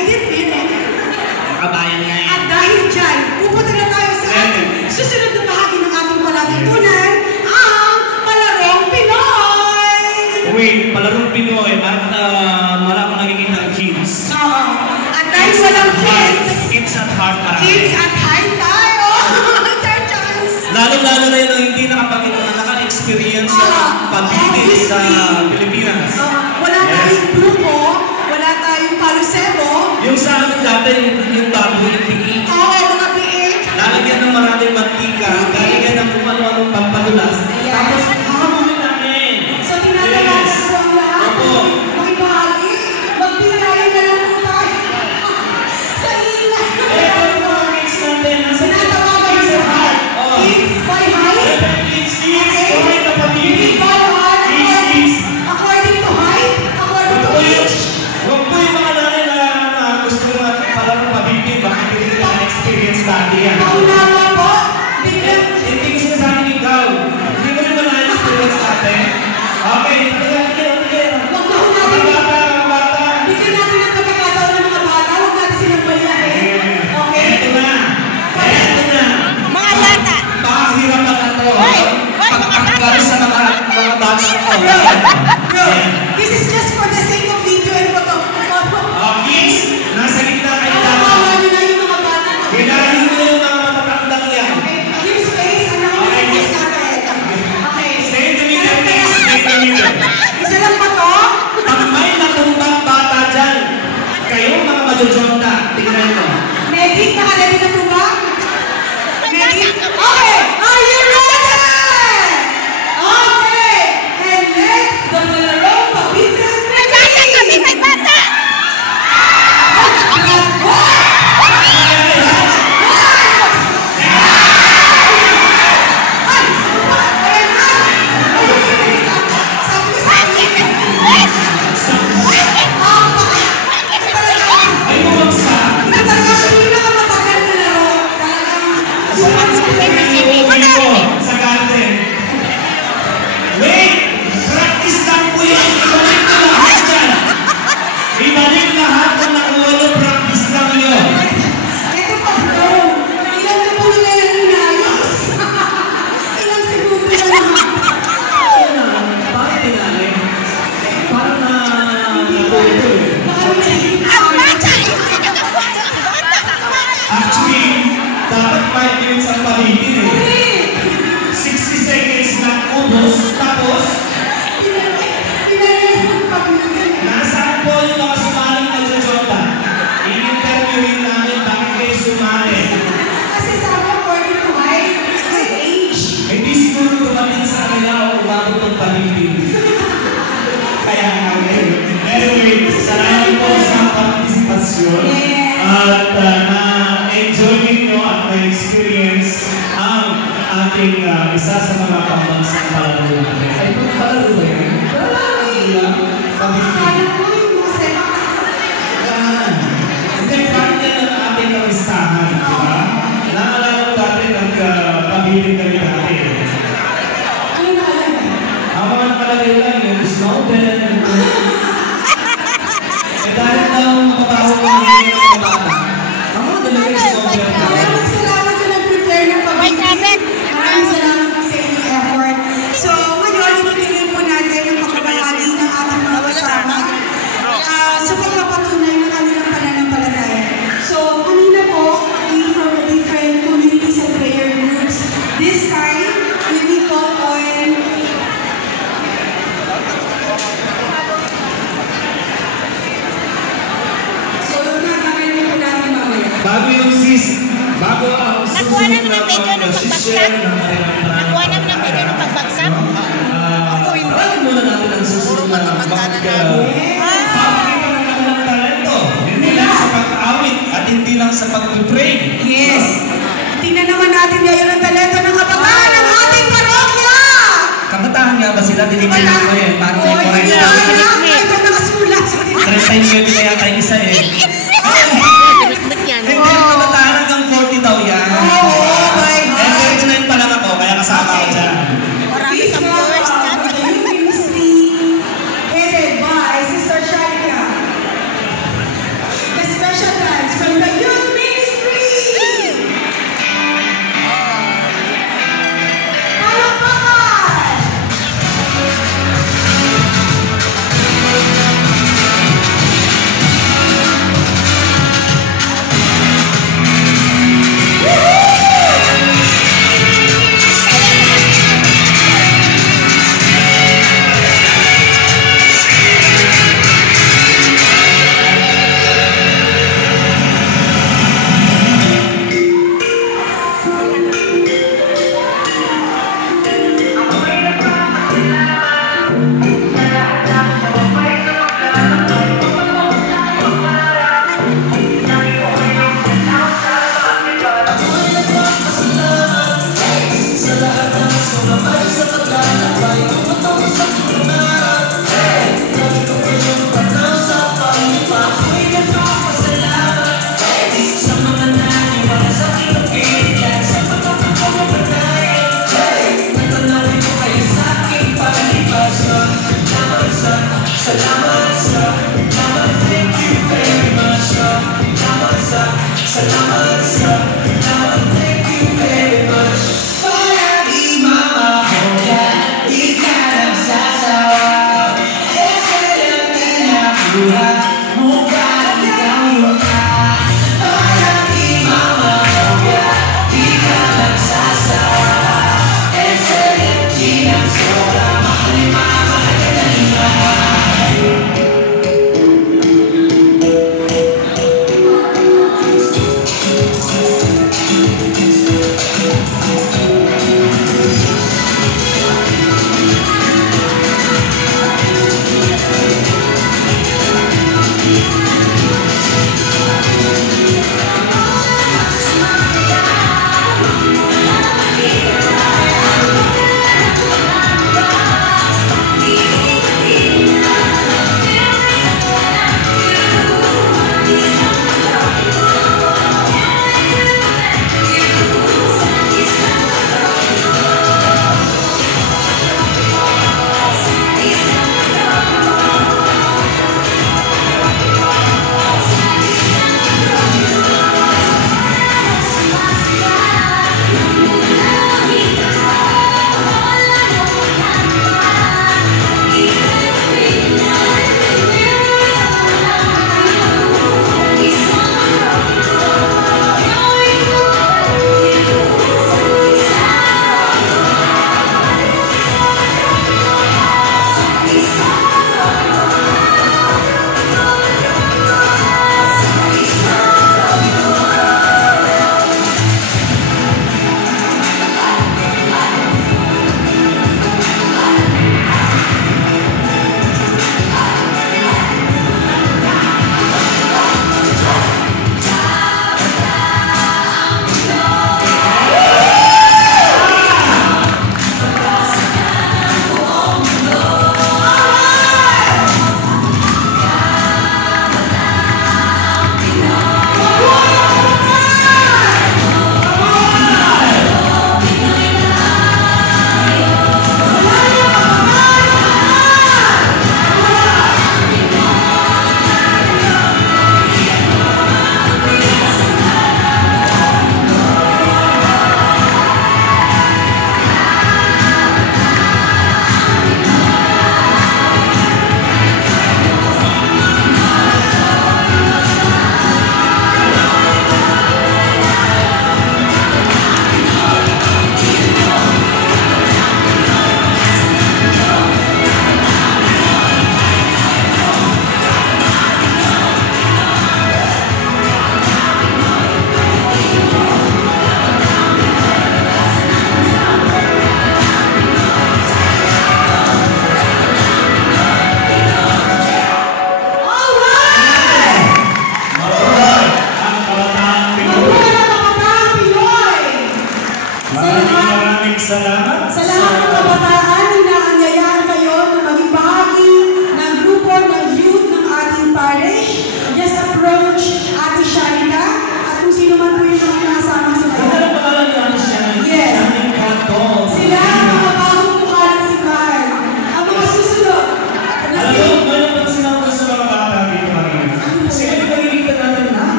edit din eh. Kabayan nga eh. At dahil dyan, pupunta na tayo sa ating susunod na bahagi ng ating palatuntunan, ang Palarong Pinoy! Wait, Palarong Pinoy at wala akong nakikita ang kids. Oo. At dahil walang kids, Kids at heart marami. kids at high tayo! Sir Charles! Lalo-lalo na yun ang hindi naka-experience sa pag-ibig sa Pilipinas. Wala tayong grupo, wala tayong kalusebo. Yung sa amin dati, yung baboy, yung pigi. Oo, mga biik. Lalagyan ng maraming mantika, lalagyan ng kung ano-anong pampadulas. Tapos, hahamulin namin. So, tinatalaga ko ang lahat. Opo. Makibahagi, magbigayan na lang po tayo. Sa ilan. Kids natin, nasa Tinatawagan kids sa at heart. Oh. kids by height. Kids, kahit na pamilya. Kids by heart. Kids. According to height, according to age. Huwag po yung mga nanay na gusto nga parang pabibig, bakit hindi nila na-experience dati yan. Paunawa po, biglang Hindi ko sinasabi ikaw. Hindi ko rin ba na-experience dati? Okay, wag na hunatin. mga bata. Bigyan natin ang pagkakataon ng mga bata, huwag natin silang balyain. Okay? Eto na. Mga bata! Pakahirap na ito. Hoy, Pagkakagawa sa mga bata ko. Bro, this is just for the sake of video and photo. Kids, nasa gitna kayo Nakakawa dapat. nyo na yung mga bata. Hilahin mo yung mga matatandang yan. Okay, give space. Ang nakakalimutan natin. Okay. Stay in the middle, please. Stay in the middle. Isa lang pa to. Pag may natumbang bata dyan, kayo mga majujonta, tingnan nyo. Medic, nakalali na po ba? Medic? Okay! Are you ready? Okay! And let the Palarong Pabitan May bata kami! May bata! Ay, bumagsak. Ito talaga ang pinakamatagal na laro. Talagang Sa garden. Wait! Practice lang po yun. Ibalik na lahat dyan. Ibalik lahat na nakuha nyo. Practice lang yun. ito pa bro. Ilan na po nila yung inayos? Ilang segundo na lang. Bakit tinali? Parang na... Baka may naging Ang bata! Actually, dapat 5 minutes ang palitin eh. 60 seconds na ubos, tapos nasaan po yung mga sumaling na Jojonta? I-interviewin namin bakit kayo sumali. Kasi sabi according to height, age. Hindi siguro dumating sa kanila o umabot ng palitin. Kaya nga anyway, salamat po sa partisipasyon. At na-enjoy ninyo at na-experience ang ating isa sa mga pambansang palaro natin. Ay, kung palaro ba yun? Palaro lang. Akala ko yung mga sepak. Hindi, parang yan ang ating kamistahan, di ba? Naalala ko dati nagpabiling kami dati. Ano naalala? Ang mga nakalagay lang yung Snowden. Eh dahil daw mababaho ko ng mga bata. Ang mga nalagay Snowden. Maraming salamat sa nag-prepare ng May traffic! Maraming salamat po sa inyong effort. So, ngayon, itutuloy po natin ang pagbabahagi ng ating mga kasama sa pagpapatunay ng kanilang pananampalataya. So, kanina po, we from the different communities and prayer groups. This time, we will call on so, nagkakaroon po natin mamaya. Bago ang Nakuha susunod naman ang video ng share pagbagsak. ng kanilang Nakuha naman ang video ng pagbagsak. Parang muna natin ang susunod na pakikita ng kanilang talento. Hindi lang sa pag-aawit at hindi lang sa pag-pray. Yes! Tingnan naman natin ngayon ang talento ng kabataan ng ating parokya! Kabataan nga ba sila? Dinigay na ko eh. Parang may Oh, correct sige na. na! Ito nakasulat! 30 years na yata yung isa eh. Ba't yan? Hindi, kabataan hanggang 40 daw yan. Oh my God! 39 pa lang ako, kaya kasama ko dyan. Marami Please kang welcome viewers na. the youth ministry headed by Sister Shanika. The special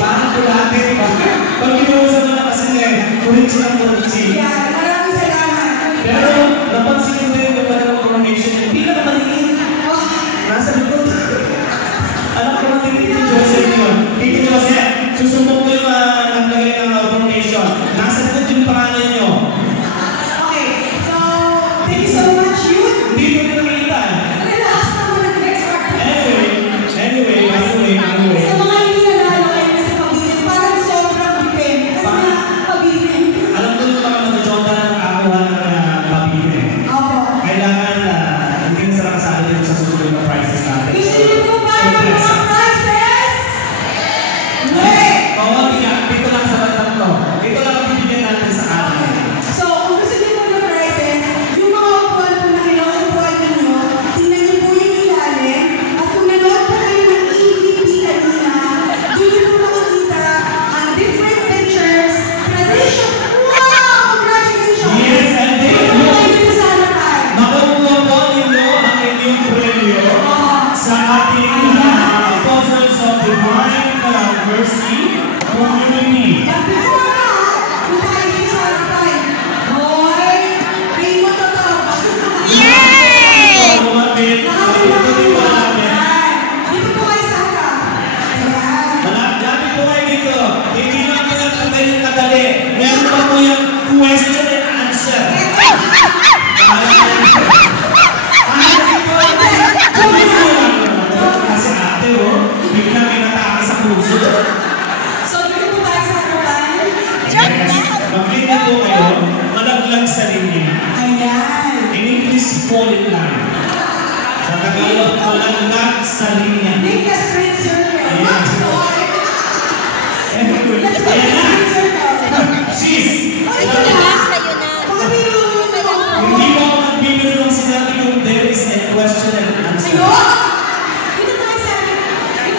Parang kulate, diba? Pag ginuusan mo na kasi kuritsi ng kuritsi. Yeah, maraming salamat. Pero, napansin ko rin yung parang coronation, hindi ka naman hingin. Nasa likod. Alam ko natin, Tito Joseph yun. Tito Joseph, susubok ko yung naglagay ng coronation. Nasa likod yung pangalan nyo. Okay, so, thank you so much, Yun. Hindi ko rin nakita. Relax naman ang next part. Anyway. Sa mga hindi nanalo kayo kasi pag-ibig, parang sobrang depend. Kasi nga, pag-ibig. Alam ko yung mga nag-jota na nakakuha ng pabili. Opo. Kailangan hindi na sila kasali dito sa susunod na prizes natin. Gusto niyo po ba ng mga prizes? Hindi! Oo, dito lang sa tatlo. Ito lang ang bibigyan natin sa atin. So, kung gusto niyo po ng prizes, yung mga upuan po na kinukupuan ninyo, tingnan niyo po yung ilalim. At kung nanood po kayo ng EVP kanina, doon niyo po makikita ang different pictures, tradition. Wow! Congratulations! Yes, and then, Makukuha niyo sa harapan. makukuha po ninyo ang inyong premyo sa ating Apostles of Divine Mercy Community. But before that, punta kayo dito sa harapan. Hoy! Raymond to to. Yay! Dito po kayo sa harap. Ayan. Lapit po kayo dito. Hindi lang po yung kadali. Meron pa po yung question and answer. Kasi ate, bigla may natake sa puso. So, dito po tayo sa harapan. Mag-linya po kayo, malaglag sa linya. Ayan. In English, fall in line. Sa Tagalog, malaglag sa linya. Make a straight circle. Ayan. Let's go. Ayan na. Straight circle. Sis! Sa'yo na, sa'yo na. Baka may mga na lang po. Hindi mo ako nagbibiro ng sinabi kung there is a question and answer. Ayun! Dito tayo sa...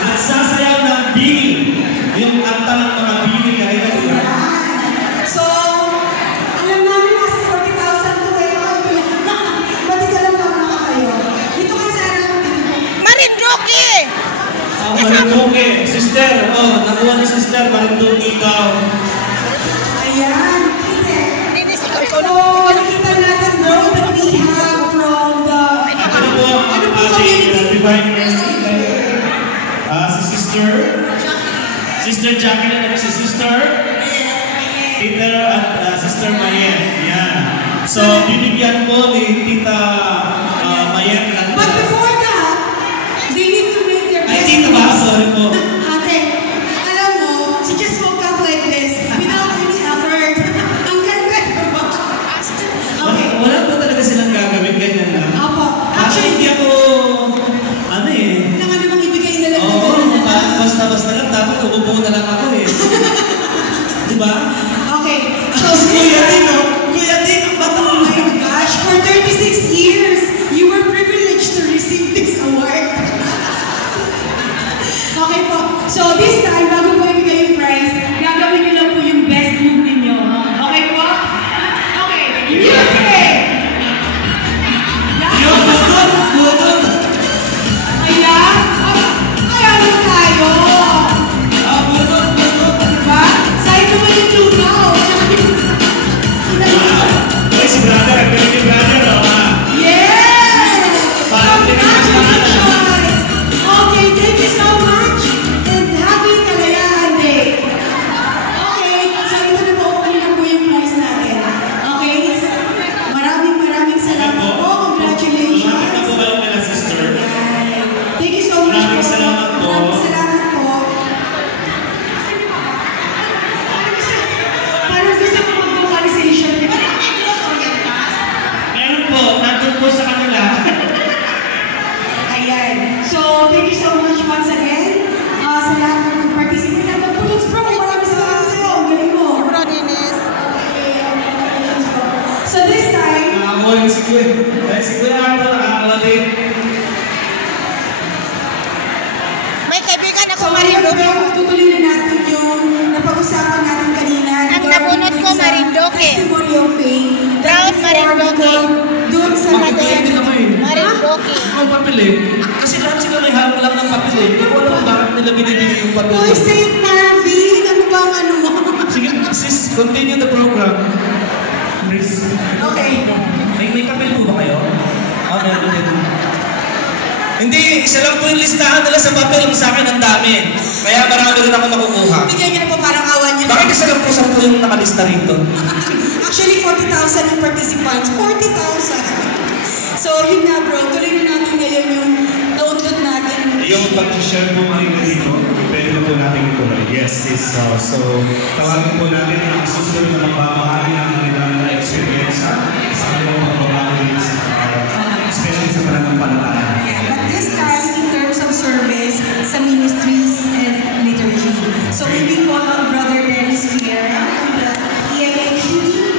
At sasayaw ng bini. Yung kanta ng mga bini kahit na ilan. Ayan. So, alam namin nasa 40,000 to kayo. Pati ka lang mga kayo. Dito kayo sa harap. Marinduque! Marinduque. Sister, nakuha ni Sister Marinduque daw. Ayan. Linis ikaw. So, nakita natin bro that we have from the... Ito na po ang ating Divine Mercy. Si Sister Jacqueline at si Sister Peter at Sister Mayet. Yan. So, bibigyan po ni Tita Mayet ng... But before that, they need to make their Ay, best. Tita ba? Sorry po. Ate, alam mo, she just woke up like this without any effort. Ang ganda, diba? Okay. Wala po talaga silang gagawin ganyan lang. Opo. Actually, hindi ako... Ano eh? Kailangan namang ibigay na lang. Oo, basta-basta lang. Dapat uupo na lang ako eh. Diba? Okay. So, Kuya Din, Kuya Din, ang bata oh my gosh, for 36 years, you were privileged to receive this award. Okay po. So, this time, bago po ibigay yung prize, gagawin niyo lang po yung best move ninyo. Okay po? Okay. Music! Yung budot! Ayan. Ayan na tayo. Budot! Diba? Sa'yo naman yung lugaw. Uy, si brother, si brother, Yes! Parang Congratulations! Okay, thank you so much and happy Kalayaan Day. Okay, so ito na po, okay na po yung prize natin. Okay? Maraming salamat po. Congratulations. Malapit na po kayo nila, sister. Thank you so much Maraming salamat po. Maraming salamat po. Parang gusto ko mag-vocalization. Meron po, nandun po sa kanila. Ayan. So, thank you so much once again sa lahat ng nag-participate. At mag-putos bro, maraming salamat sa'yo. Ang galing mo. Bro, Dennis. So this time, Nakakuha rin si Kuya. Dahil si Kuya Arthur nakakakuha din. May kaibigan ako, so ngayon, Marinduque. tutuloy na natin yung napag-usapan natin kanina. Ang nabunot ko, Marinduque. Testimony of faith. Proud Marinduque. Doon sa Makikita din ako eh. Marinduque. Ang papel eh. Kasi lahat sila may hawak lang ng papel eh. Hindi ko alam kung bakit nila binibigay yung Boy, patuloy. St. Marvin, ano ba ang ano mo? Sige, sis, continue the program. Please. Okay. May papel po ba kayo? Meron din. Hindi, isa lang po yung listahan nila sa papel. Sa akin ang dami. Kaya marami rin ako makukuha. Bigyan niyo na po parang awan niyo. Bakit isa lang po sa po yung nakalista rito? Actually, 40,000 yung participants. 40,000. So, yun nga bro, tuloy na natin ngayon yung download natin. Yung pag-share po kayo dito, pwede na po natin ituloy. Yes, sis. So, tawagin po natin ang susunod na magbabahagi ng kanilang experience sa kanilang magbabahagi especially sa pananampalataya. Yeah, but this time, in terms of service, sa ministries and liturgy. So, maybe po Brother Dennis Fiera from the EMH,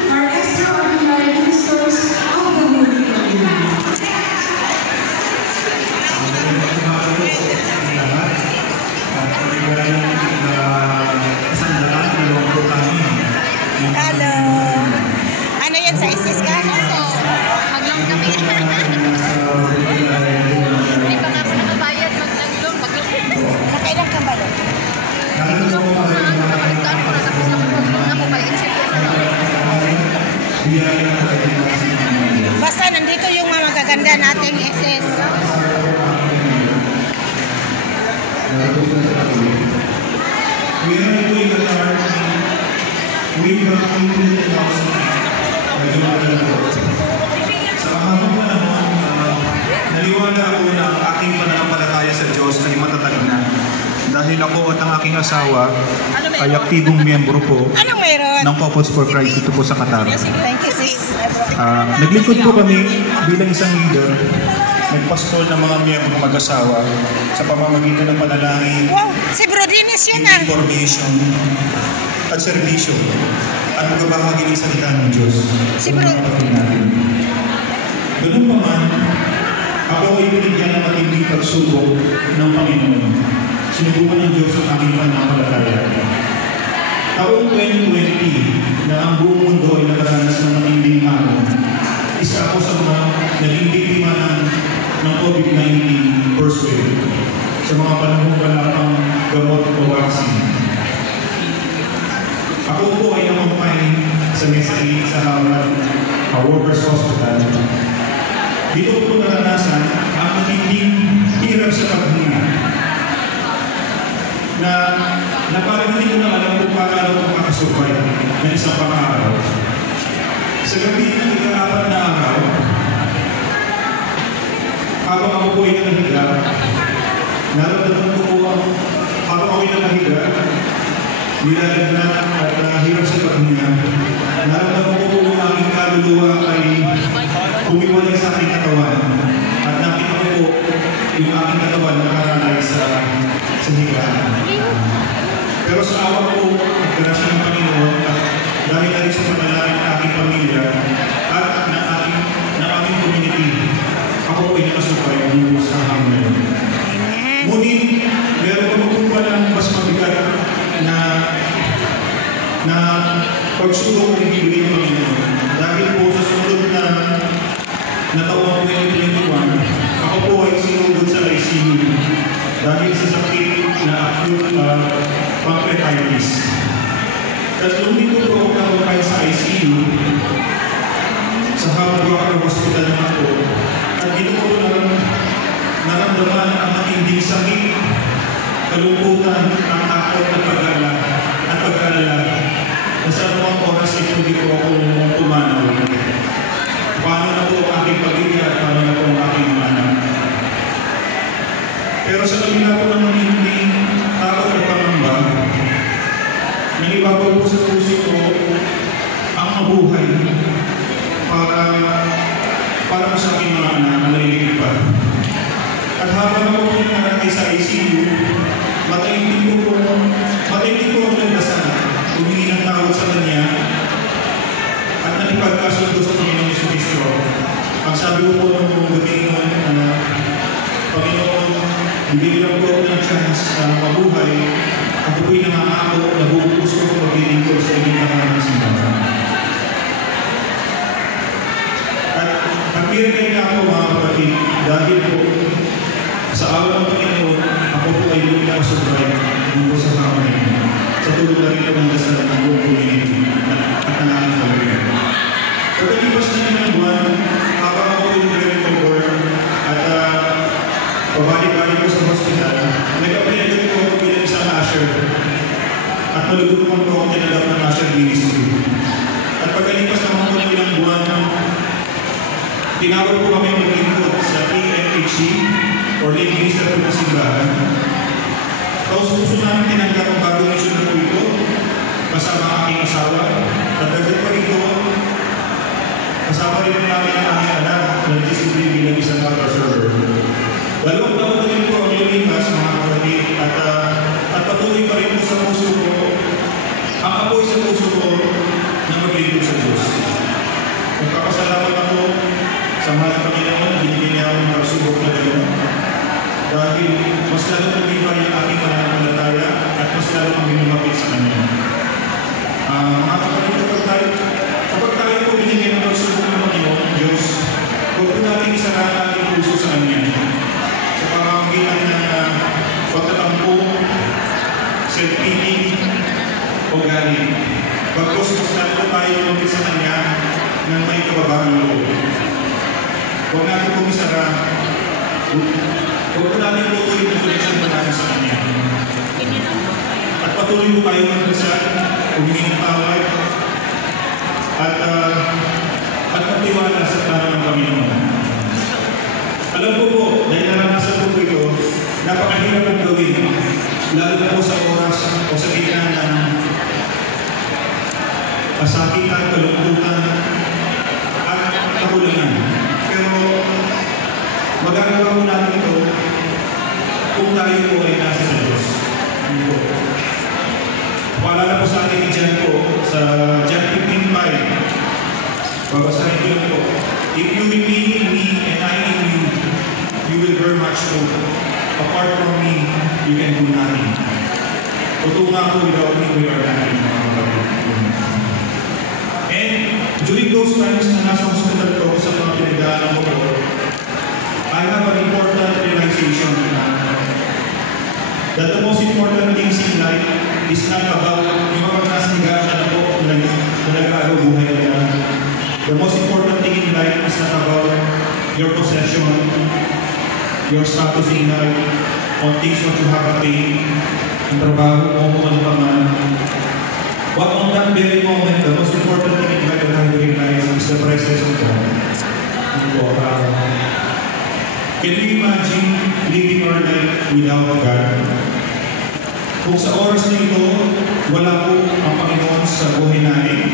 our extraordinary ministers of the Holy Communion. Hello. Ano yan sa ISIS ka? Maglong kami. Hindi pa nga po nakabayad maglong. Nakailang ka ba doon? Nakapagdaan ko na tapos maglong ako kay Incheck. Basta nandito yung mga magaganda nating SS. We are doing the chart. We have completed the house. Sa mahabang panahon, naliwala ako na ang aking pananampalataya sa Diyos ay matatag na. Dahil ako at ang aking asawa ay aktibong miyembro po Anong mayroon? ng Couples for Christ dito po sa Qatar. Thank you, sis. Naglingkod po kami bilang isang leader, nagpastol ng mga miyembro mag-asawa sa pamamagitan ng panalangin, Wow, si Bro Dennis yun ah. information, at serbisyo, at magbabahagi ng salita ng Diyos. Si Bro. Ganun pa man, ako ay binigyan ng matinding pagsubok ng Panginoon. Sinubukan ng Diyos ang aming pananampalataya. Taong 2020 na ang buong mundo ay nakaranas ng matinding hamon. Isa ako sa mga naging biktima ng COVID-19 first wave. Sa mga panahon wala pang gamot o vaccine. Ako po ay namumpay sa Mesalit sa Harvard Workers Hospital. Dito po naranasan ang matinding hirap sa paghinga na parang hindi ko na alam kung paano ako makasurbay ng isang pang-araw. Sa gabi ng ika-apat na araw, habang ako po ay nakahiga, nararamdaman ko po habang ako ay nakahiga, nilalagnat at hirap sa paghinga. Nararamdaman ko po ang aking kaluluwa ay humiwalay sa aking katawan. At nakita ko po yung aking katawan nakaranay sa higaan. Pero sa awa po, grasya ng Panginoon at dahil na rin sa panalangin ng aking pamilya at ng aking community, ako po ay nakasupay sa hangin. Ngunit, meron ko po pala mas mabigat na pagsubok ng ibigay ng Panginoon. Dahil po sa sunod na taon 2021, ako po ay sinugod sa ICU dahil sa sakit na acute pancreatitis. Tatlong linggo po ako nakapay sa ICU sa Harvard Hospital naman po. At dito po naramdaman ang matinding sakit, kalungkutan, ang takot at pag-alala. Nasa anumang oras ito hindi po ako tumanaw. Paano na po ang aking pamilya at paano na po ang aking mga anak. Pero sa kabila po ng matinding takot at pangamba, nanibabaw po sa puso ko ang mabuhay para sa aking mga anak na nalilipad. At habang ako po naratay sa ICU, mataindig ko ang nagdasal, humingi ng tawad sa Kanya, at nalipagkasundo sa Panginoon Jesucristo. Ang sabi ko po nung gabi noon, Panginoon, hindi lang po ako ng chance doon po sa family. Sa tulong na rin po ng dasal ng buong community at ng aking pamilya. Pagkalipas na ilang buwan, habang ako yung director board at pabalik-balik ko sa hospital, nag-apply agad ko ako bilang isang usher. At malugutong ko ako tinanggap ng usher ministry. At pagkalipas naman po ng ilang buwan, tinawag po kami maglingkod sa PMHC or League Minister po ng Simbahan. Tapos gusto namin tinanggap ang bagong mission na po ito kasama ang aking asawa. At dagdag pa rin po, kasama rin namin ang aming anak na nagsisimuli bilang isang water server. 2 taon na rin po ang lumipas mga kapatid at patuloy pa rin po sa puso ko ang apoy sa puso ko na maglingkod sa Diyos. Magpapasalamat ako sa mahal ng Panginoon na binigyan niya ako ng pagsubok na gano'n. Dahil mas lalo naging yung aking pananampalataya at mas lalo kami lumapit sa Kanya. Mga kapatid, kapag tayo po binigyan ng pagsubok ng Panginoon, Diyos, huwag po natin isara ang ating puso sa Kanya. Sa pamamagitan ng pagtatampo, self-pity, o galing. Bagkos mas lalo po tayo lumapit sa Kanya ng may kababaang loob. Huwag natin po isara. Huwag po natin tutuloy na connection po natin sa Kanya. At patuloy po tayo magdasal, humingi ng tawad, at magtiwala sa plano ng Panginoon. Alam ko po, dahil naranasan po ito, napakahirap ang gawin, lalo na po sa oras o sa gitna ng kasakitan, kalungkutan, at kakulangan. Pero magagawa po natin ito kung tayo po ay nasa sa Diyos. Paalala po sa atin ni John po, sa John 15:5. Babasahin ko lang po. If you remain in me and I in you, you will bear much fruit. Apart from me, you can do nothing. Totoo nga po, without me, we are nothing. And during those times na nasa hospital ko, sa mga pinagdaanan ko po, I have an important realization that the most important things in life is not about yung mga nasiga ka na po na nag-aagaw buhay ka na. The most important thing in life is not about your possession, your status in life, on things what you have attained, ang trabaho mo kung ano pa man. But on that very moment, the most important thing in life that I realize is the presence of God. Can you imagine living our life without God? Kung sa oras na ito, wala po ang Panginoon sa buhay natin,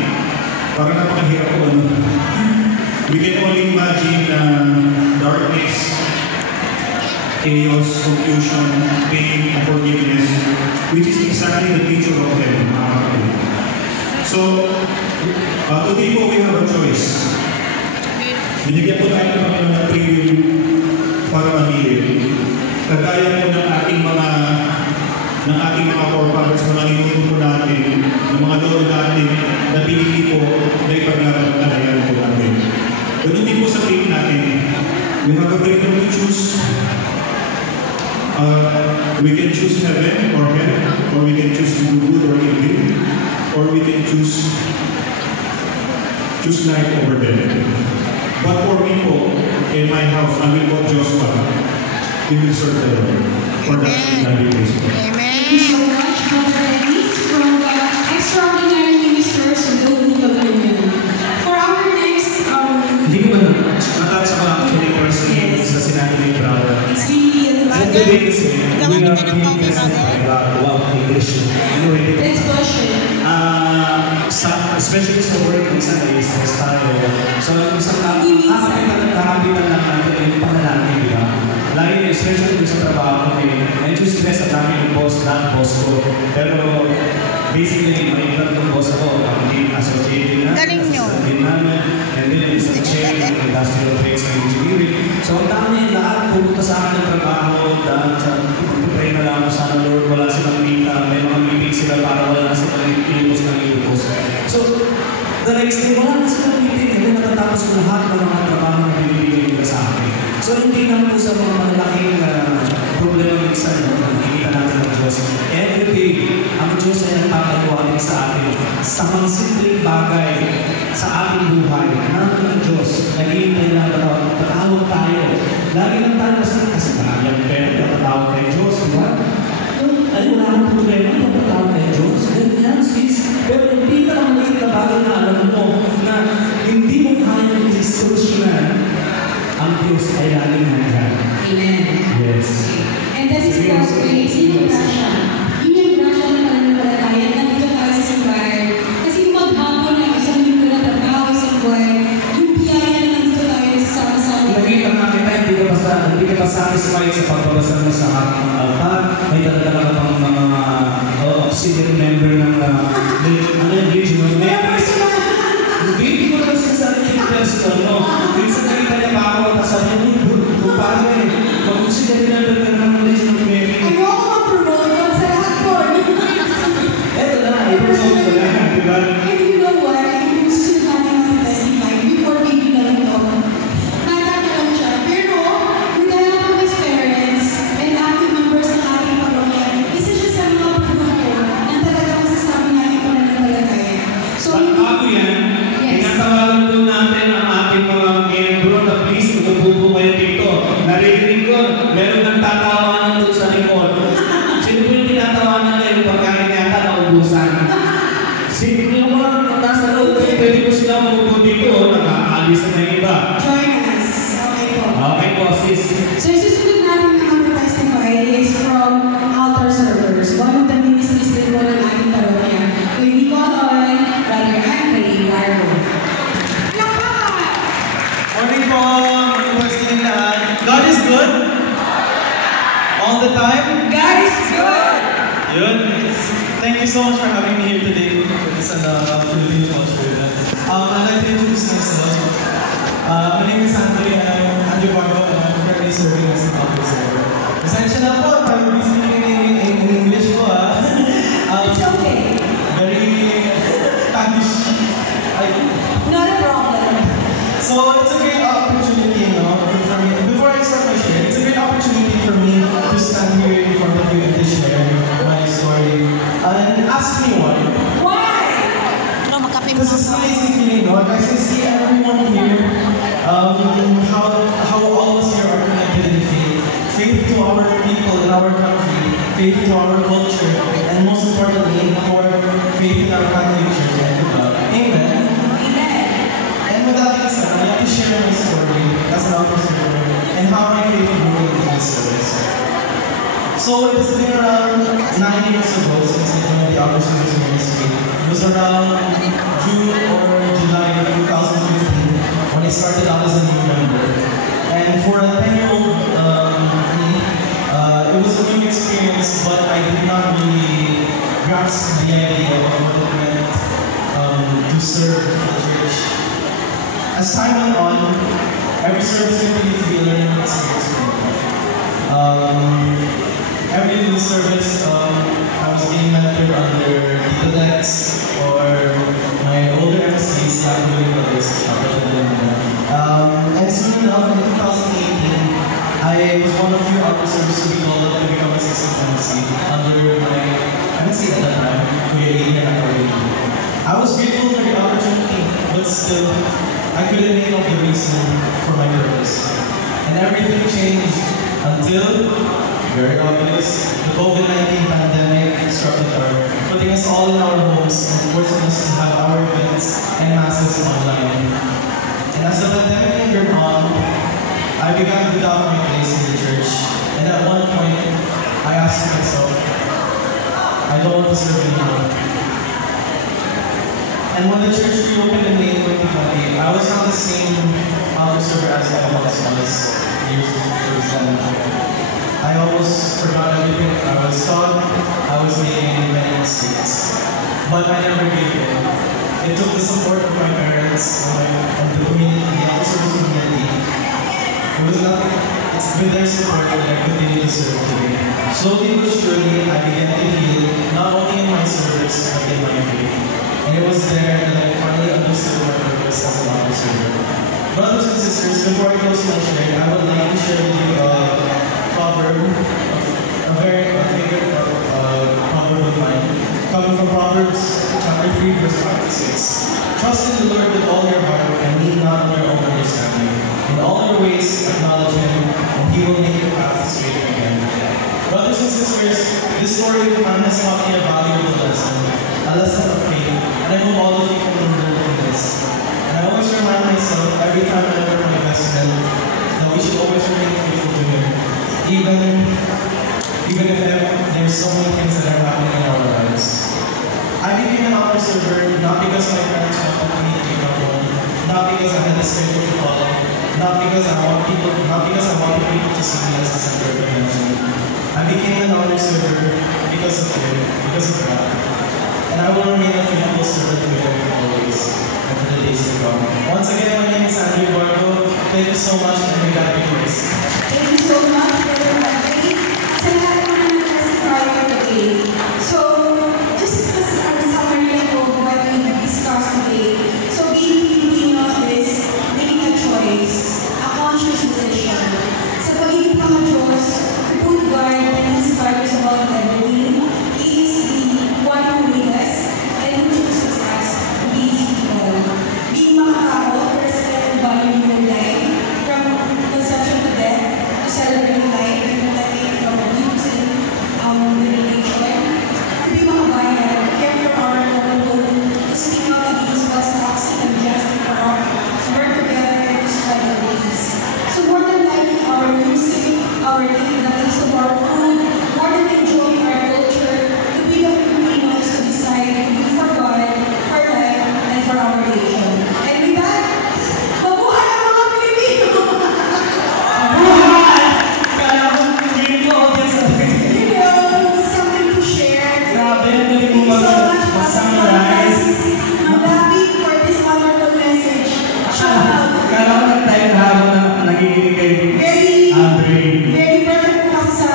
parang napakahirap po ano. We can only imagine darkness, chaos, confusion, pain, unforgiveness, which is exactly the picture of heaven. So, today po we have a choice. Binigyan po tayo ng Panginoon ng free will para mamili. Kagaya po ng ating mga forefathers, mga ninuno po natin, ng mga lolo natin, na pinili po na ipaglaban ang kalayan po natin. Ganun din po sa faith natin. We have a freedom to choose. We can choose heaven or hell, or we can choose to do good or evil, or we can choose life over death. But for me po, in my house, I will go Joshua. He will serve the Lord. For that, we praise God. Thank you so much, Dr. Dennis, from the extraordinary ministers of the Holy Communion. For our next, Hindi ko ba natouch ako actually personally sa sinabi ni brother. it's really a Sa gabi kasi, we are being tested by wow, English. Let's push it. Especially sa work, minsan ay stress tayo. So, isang kakapitan lang natin yung pangalalaki, di ba? Lagi, especially sa trabaho, medyo stress at lagi yung boss ko. Pero, basically, may tatlong boss ako. Hindi associated na, assistant din namin, and then isang chair ng industrial trades and engineering. So, ang dami, lahat pumunta sa akin ng trabaho, dahil sa pray na lang sana Lord, wala silang kita, may mga meeting sila para wala silang ilimos ng ilubos. So, the next day, wala na silang meeting, and then natatapos ko lahat ng mga trabaho na binibigay nila sa akin. So, hindi lang po sa mga malaking problema minsan, nakikita natin Diyos. Every day, ang Diyos ay nagpapaliwanag sa atin sa mga simpleng bagay sa ating buhay. Nandun ang Diyos, naghihintay lang patawag tayo. Lagi lang tayo kasi maraming pera, patawag kay Diyos, di ba? Ay, wala akong problema, patawag kay Diyos. Ganyan, sis. Pero hindi ka lang maliit na bagay na alam mo na hindi mo kaya i-solusyonan, ang Diyos ay laging nandiyan. Amen. Yes. And that is God's grace. Yun yung grasya. Yun yung grasya na pananampalataya. Nandito tayo sa simbahan. Kasi kung maghapon na isang linggo na trabaho, isang buwan, yung biyaya na nandito tayo nasasama-sama. Nakita nga kita, hindi ka pa satisfied sa pagbabasa mo sa aking altar. May talaga ka pang mga auxiliary member ng regional members. Hindi mo lang sinasali yung person, no? Minsan nakita niya pa ako, tapos sabi niya, bagay, mag-auxiliary member ka ng regional member. Ayoko mag-promote sa lahat po. Eto na, i-promote ko lang, di ba? And you know what? Yung gusto natin mag-testify before baby na lang ito. Bata ka lang siya. Pero, with the help of his parents and active members ng ating parokya, isa siya sa mga produkto na talagang masasabi natin pananampalataya. So, Bago yan, tinatawagan po natin ang ating mga miyembro na please, umupo kayo dito. Naririnig ko, meron ng tatawanan doon sa likod. Sino po yung tinatawanan na yung pagkain yata na ubusan? Sino yung mga nasa loob, pwede po sila umupo dito, nakaalis na yung iba. join us. Okay po. Okay po, sis. So, yung susunod natin na mag-testify is from altar servers. One of the ministries din po ng ating parokya. Kung hindi ko alam, Brother Andre Largo. Lahat! Morning po! Morning po sa inyong lahat. God is good? All the time? God is good! Yun. Thank you so much for having me here today for this Filipino culture event. I'd like to introduce myself. My name is Andre. I'm Andrew Barbo and I'm currently serving as an altar server. Pasensya na po, I will be speaking in English po It's okay. very Spanish. Not a problem. So it's a great opportunity, for me. Before I start my share, it's a great opportunity for me to stand here in front of you and to share my story. And ask me why. Why? Because it's an amazing feeling, no? As I see everyone here, how all of us here are connected in faith. Faith to our people in our country, faith to our culture, and most importantly, faith in our Catholic Church and God. Amen. And with that being said, I'd like to share my story as an altar server and how my faith grew into this service. So it's been around 9 years ago since I joined the altar service ministry. It was around June or July of 2015 when I started out as a new member. And for a 10-year-old me, it was a new experience, but I did not really grasp the idea of what it meant to serve the church. As time went on, every service continued to be a learning experience for me. Every little service, I was being mentored under Tita Dex or my older MCs, Catholic brothers. And soon enough, in 2018, I was one of few altar services to be called up to become assistant MC under my MC at that time, Kuya Ian Akarili. I was grateful for the opportunity, but still, I couldn't make up the reason for my purpose. And everything changed until, very obvious, the COVID-19 pandemic struck a nerve, putting us all in our homes and forcing us to have our events and masses online. And as the pandemic lingered on, I began to doubt my place in the church. And at one point, I asked myself, I don't want to serve anymore. And when the church reopened in May 2020, I was not the same altar server as I once was years ago. I almost forgot everything I was taught. I was making many mistakes. But I never gave in. It took the support of my parents and the community, the altar service community. It was nothing. It's with their support that I continue to serve today. Slowly but surely, I began to heal, not only in my service, but in my faith. And it was there that I finally understood my purpose as an altar server. Brothers and sisters, before I close my share, I would like to share with you a proverb, a favorite Trust in the Lord with all your heart and lean not on your own understanding. In all your ways acknowledge Him, and He will make your path straight again. Brothers and sisters, this story of Hannah has taught me a valuable lesson, a lesson of faith, and I hope all of you can learn from this. And I always remind myself every time I enter my vestment that we should always remain faithful to Him, even if there's so many things that are happening in our lives. I became an honor server not because my parents wanted me to become one, not because I had a schedule to follow, not because I wanted people to see me as the center of attention. I became an honor server because of Him, because of God. And I will remain a faithful servant to Him always, and for the days to come. Once again, my name is Andrew Barco. Thank you so much, and may God be praised. Thank you so much, Brother Rodney. Sa lahat naman ng testify for today. So, just as a summary of what we discussed today. So, being Filipino is making a choice, a conscious decision. Sa pagiging mga Diyos, to put God and His values above everything. He is the one who made us and who chooses us to be His people. Being mga tao, respect and value in life, from conception to death, to celebrate life and protecting from abusing the religion. To be mga bayan, care for our common goal, to speak out against what's toxic and just and corrupt, to work together to spread our peace. So more than liking our music, our taste, the taste of our food, more than enjoying our culture, to be the Filipino is to decide to be for God, for life, and for our nation. And with that, mabuhay ang mga Pilipino! Buhay! Kaya ko, feeling ko audience natin. You know, something to share. Grabe, ang galing mo Thank you so much, mag-summarize. Ma'am Labi, for this wonderful message. Shout out. Kala ko ng time na habang nakikinig kay Andre. Very perfect po kasi sa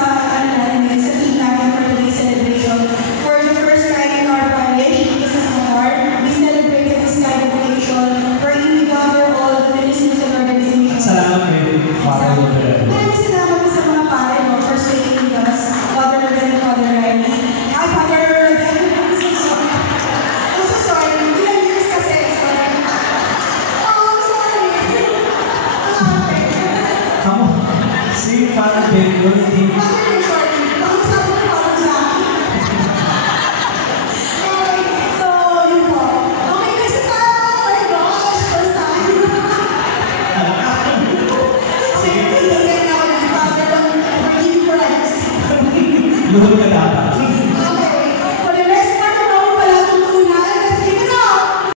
sa team natin for today's celebration. For the first time in our parish, this is Mahar, we celebrated this kind of occasion wherein we gather all the ministers and organizations. Salamat kay Father Lodel. Maraming salamat sa mga pare, no, for staying with us, Father Lodel and Father Remy. Hi, Father Lodel. I'm so sorry. I'm so sorry. Ilang years kasi. Sorry. Oh, I'm sorry. Kamu, si Father Ben, yun hindi. Father, I'm sorry. Bakit sabi ko parang sa akin? Okay, so, yun po. Okay, next time. Oh my gosh, first time. Okay, hindi na ako ng Father. Forgive me for that. Luhod ka dapat.